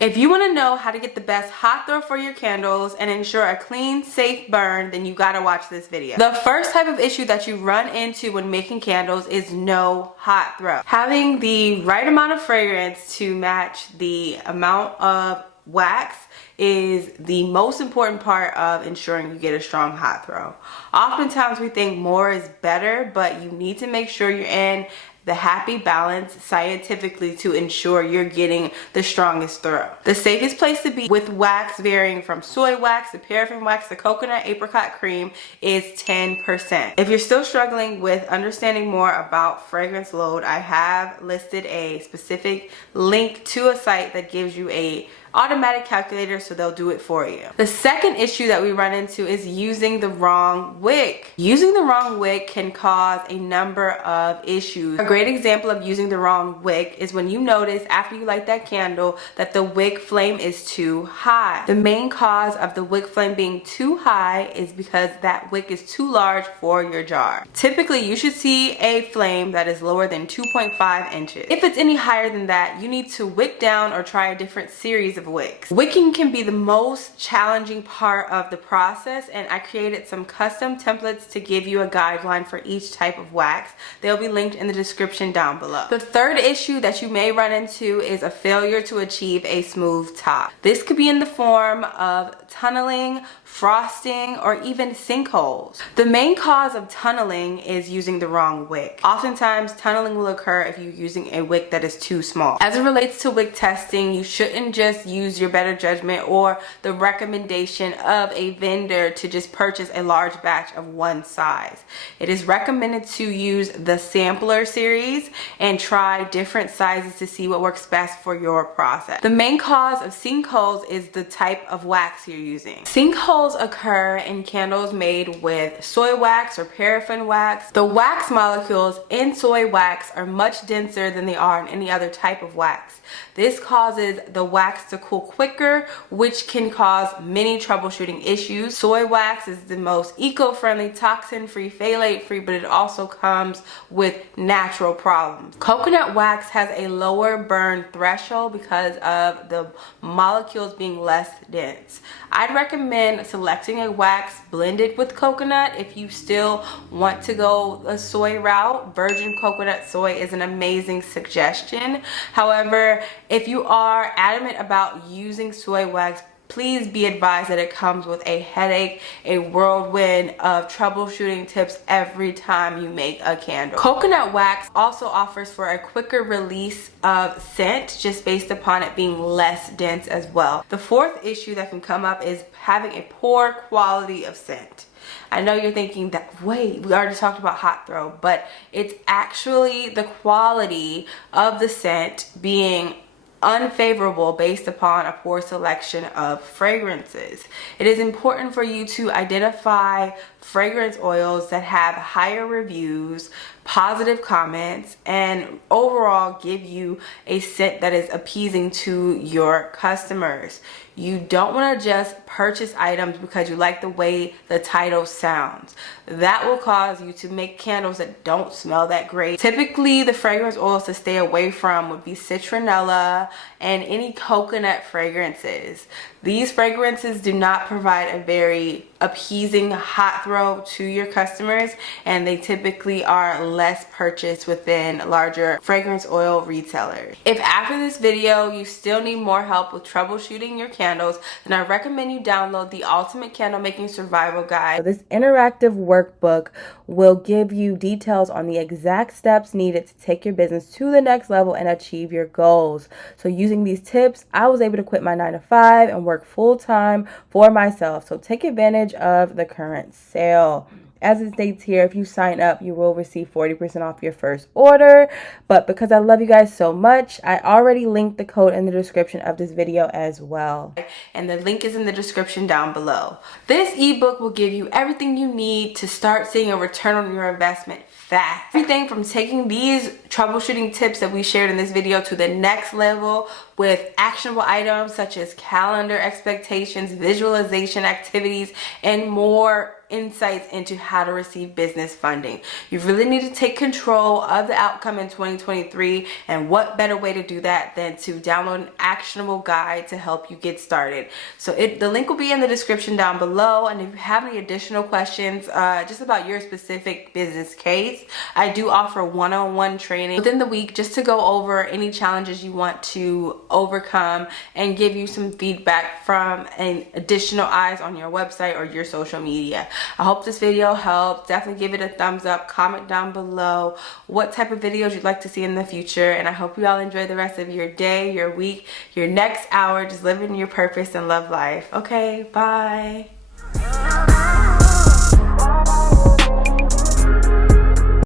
If you want to know how to get the best hot throw for your candles and ensure a clean, safe burn, then you gotta watch this video. The first type of issue that you run into when making candles is no hot throw. Having the right amount of fragrance to match the amount of wax is the most important part of ensuring you get a strong hot throw. Oftentimes we think more is better, but you need to make sure you're in the happy balance scientifically to ensure you're getting the strongest throw. The safest place to be with wax varying from soy wax to paraffin wax to coconut apricot cream is 10%. If you're still struggling with understanding more about fragrance load, I have listed a specific link to a site that gives you a automatic calculator, so they'll do it for you. The second issue that we run into is using the wrong wick. Using the wrong wick can cause a number of issues. A great example of using the wrong wick is when you notice after you light that candle that the wick flame is too high. The main cause of the wick flame being too high is because that wick is too large for your jar. Typically, you should see a flame that is lower than 2.5 inches. If it's any higher than that, you need to wick down or try a different series of wicks. Wicking can be the most challenging part of the process, and I created some custom templates to give you a guideline for each type of wax. They'll be linked in the description down below. The third issue that you may run into is a failure to achieve a smooth top. This could be in the form of tunneling, frosting, or even sinkholes. The main cause of tunneling is using the wrong wick. Oftentimes, tunneling will occur if you're using a wick that is too small. As it relates to wick testing, you shouldn't just use your better judgment or the recommendation of a vendor to just purchase a large batch of one size. It is recommended to use the sampler series and try different sizes to see what works best for your process. The main cause of sinkholes is the type of wax you're using. Sinkholes occur in candles made with soy wax or paraffin wax. The wax molecules in soy wax are much denser than they are in any other type of wax. This causes the wax to cool quicker, which can cause many troubleshooting issues. Soy wax is the most eco-friendly, toxin-free, phthalate-free, but it also comes with natural problems. Coconut wax has a lower burn threshold because of the molecules being less dense. I'd recommend selecting a wax blended with coconut if you still want to go a soy route. Virgin coconut soy is an amazing suggestion. However, if you are adamant about using soy wax, please be advised that it comes with a headache, a whirlwind of troubleshooting tips every time you make a candle. Coconut wax also offers for a quicker release of scent just based upon it being less dense as well. The fourth issue that can come up is having a poor quality of scent. I know you're thinking that, wait, we already talked about hot throw, but it's actually the quality of the scent being unfavorable based upon a poor selection of fragrances. It is important for you to identify fragrance oils that have higher reviews, positive comments, and overall give you a scent that is appeasing to your customers. You don't want to just purchase items because you like the way the title sounds. That will cause you to make candles that don't smell that great. Typically, the fragrance oils to stay away from would be citronella and any coconut fragrances. These fragrances do not provide a very appeasing hot throw to your customers, and they typically are less purchased within larger fragrance oil retailers. If after this video you still need more help with troubleshooting your candles, then I recommend you download the Ultimate Candle Making Survival Guide. This interactive workbook will give you details on the exact steps needed to take your business to the next level and achieve your goals. So using these tips, I was able to quit my 9-to-5 and work full-time for myself. So take advantage of the current sale. As it states here, if you sign up, you will receive 40% off your first order. But because I love you guys so much, I already linked the code in the description of this video as well. And the link is in the description down below. This ebook will give you everything you need to start seeing a return on your investment fast. Everything from taking these troubleshooting tips that we shared in this video to the next level with actionable items such as calendar expectations, visualization activities, and more insights into how to receive business funding. You really need to take control of the outcome in 2023, and what better way to do that than to download an actionable guide to help you get started. So the link will be in the description down below, and if you have any additional questions just about your specific business case, I do offer one-on-one training within the week just to go over any challenges you want to overcome and give you some feedback from an additional eyes on your website or your social media. I hope this video helped. Definitely give it a thumbs up. Comment down below what type of videos you'd like to see in the future, and I hope you all enjoy the rest of your day, your week, your next hour, just living your purpose and love life. Okay, bye.